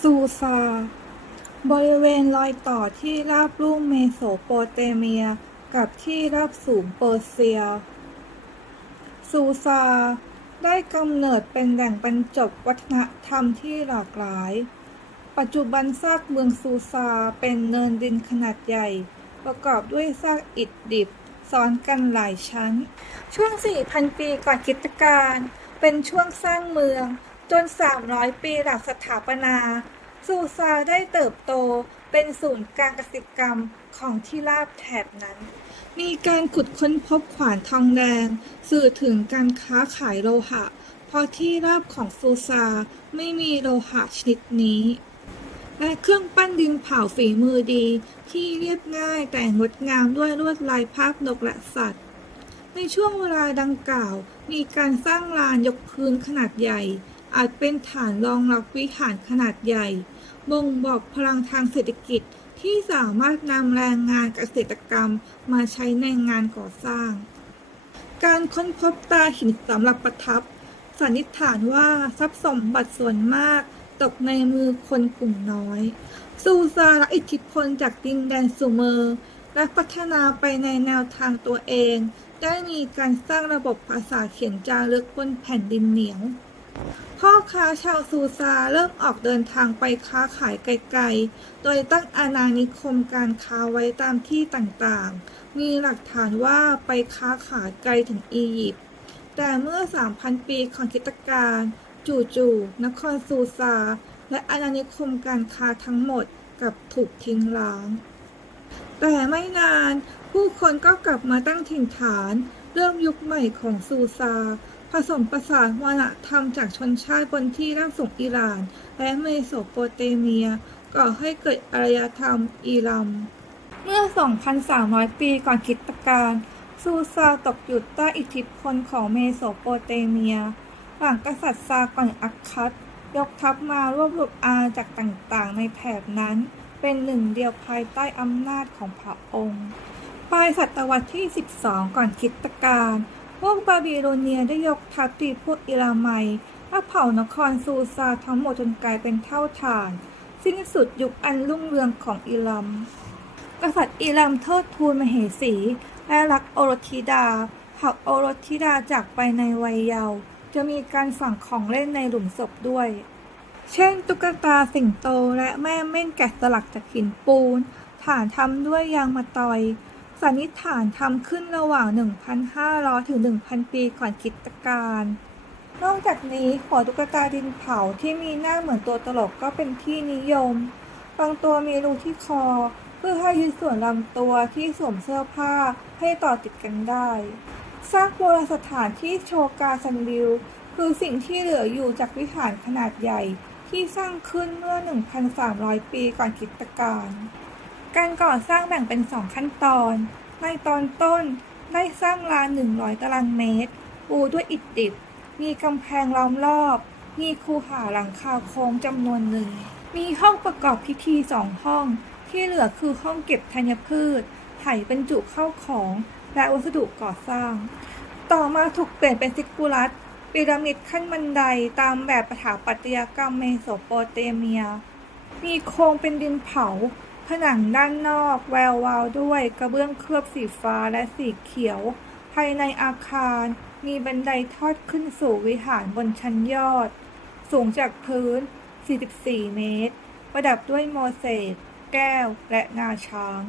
ซูซา บริเวณรอยต่อที่ราบลุ่มเมโสโปเตเมีย กับที่ราบสูงเปอร์เซีย ซูซา ได้กำเนิดเป็นแหล่งบรรจบวัฒนธรรมที่หลากหลาย ปัจจุบันซากเมืองซูซาเป็นเนินดินขนาดใหญ่ ประกอบด้วยซากอิฐดิบซ้อนกันหลายชั้น ช่วง 4,000 ปีก่อนคริสตกาลเป็นช่วงสร้างเมือง จน 300 ปีหลังสถาปนาซูซาได้เติบโตเป็นศูนย์กลางกสิกรรมของที่ราบแถบนั้น มีการขุดค้นพบขวานทองแดง สื่อถึงการค้าขายโลหะ เพราะที่ราบของซูซาไม่มีโลหะชนิดนี้ และเครื่องปั้นดินเผาฝีมือดี ที่เรียบง่ายแต่งดงามด้วยลวดลายภาพนกและสัตว์ ในช่วงเวลาดังกล่าว มีการสร้างลานยกพื้นขนาดใหญ่ อาจเป็นฐานรองรับวิหารขนาดใหญ่ บ่งบอกพลังทางเศรษฐกิจที่สามารถนำแรงงานเกษตรกรรมมาใช้ในงานก่อสร้าง การค้นพบตาหินสำหรับประทับ สันนิษฐานว่าทรัพย์สมบัติส่วนมาก ตกในมือคนกลุ่มน้อยซูซารับอิทธิพลจากดินแดนซูเมอร์และพัฒนาไปในแนวทางตัวเอง ได้มีการสร้างระบบภาษาเขียนจารึกบนแผ่นดินเหนียว พ่อค้าชาวซูซาเริ่มออกเดินทางไปค้าขายไกลๆ โดยตั้งอาณานิคมการค้าไว้ตามที่ต่างๆ มีหลักฐานว่าไปค้าขายไกลถึงอียิปต์ แต่เมื่อ 3,000 ปีของคริสตกาลจู่ๆ นครซูซา และอาณานิคมการค้าทั้งหมดกลับถูกทิ้งร้าง แต่ไม่นานผู้คนก็กลับมาตั้งถิ่นฐาน เริ่มยุคใหม่ของซูซา ผสมผสานวัฒนธรรมจากชนชาติบนที่ราบสูงอิหร่าน และเมโสโปเตเมีย ก่อให้เกิดอารยธรรมอิรัม เมื่อ 2,300 ปีก่อนคริสตกาลซูซาตกอยู่ใต้อิทธิพลของเมโสโปเตเมีย หลังกษัตริย์ซากอนอักคัดยกทัพมารวบรวมอาณาจักรต่างๆ ในแถบนั้น เป็นหนึ่งเดียวภายใต้อำนาจของพระองค์ ปลายศตวรรษที่ 12 ก่อนคริสตกาลพวกบาบิโลเนียได้ยกทัพตีพวกอิรามัยและเผานครซูซาทั้งหมดจนกลายเป็นเท่าฐาน สิ้นสุดยุคอันรุ่งเรืองของอิรัม กษัตริย์อิรัมเทิดทูนมเหสี และรักโอรธิดาหากโอรธิดาจากไปในวัยเยาว์จะมีการฝังของเล่นในหลุมศพด้วย เช่น ตุ๊กตาสิงโตและแม่เม่นแกะสลักจากหินปูน ฐานทำด้วยยางมะตอย สันนิษฐานทำขึ้นระหว่าง 1,500 ถึง 1,000 ปีก่อนคริสตกาลนอกจากนี้หัวตุ๊กตาดินเผาที่มีหน้าเหมือนตัวตลกก็เป็นที่นิยม บางตัวมีรูที่คอ เพื่อให้ยึดส่วนลำตัวที่สวมเสื้อผ้าให้ต่อติดกันได้ซากโบราณสถานที่โชกาซันบิลคือสิ่งที่เหลืออยู่จากวิหารขนาดใหญ่ที่สร้างขึ้นเมื่อ 1,300 ปีก่อนคริสตกาล การก่อสร้างแบ่งเป็นสองขั้นตอน ในตอนต้นได้สร้างลาน 100 ตารางเมตร ปูด้วยอิฐดิบ มีกำแพงล้อมรอบ มีคูหาหลังคาโค้งจำนวนหนึ่ง มีห้องประกอบพิธีสองห้อง ที่เหลือคือห้องเก็บธัญพืช ไถ่บรรจุเข้าของ และวัสดุก่อสร้าง ต่อมาถูกเปลี่ยนเป็นซิกกุรัสพีระมิดขั้นบันไดตามแบบสถาปัตยกรรมเมโสโปเตเมีย มีโครงเป็นดินเผา ผนังด้านนอกแวววาวด้วยกระเบื้องเคลือบสีฟ้าและสีเขียว ภายในอาคารมีบันไดทอดขึ้นสู่วิหารบนชั้นยอด สูงจากพื้น 44 เมตร ประดับด้วยโมเสส แก้ว และงาช้าง